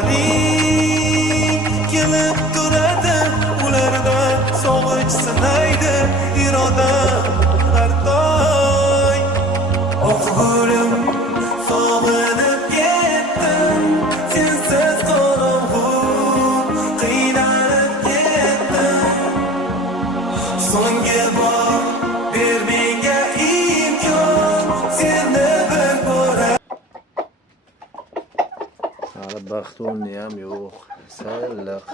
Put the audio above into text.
kunlaring kelib turadi, ularda sog'inch sinaydi irodam har doim. Oh g'ulim, sog'inib ketdim, sensiz qorong'u qiynalib ketdim. So'nggi bor ber menga imkon, seni bir ko'ray. Hali baxt o'rni ham yo'q. Silliq.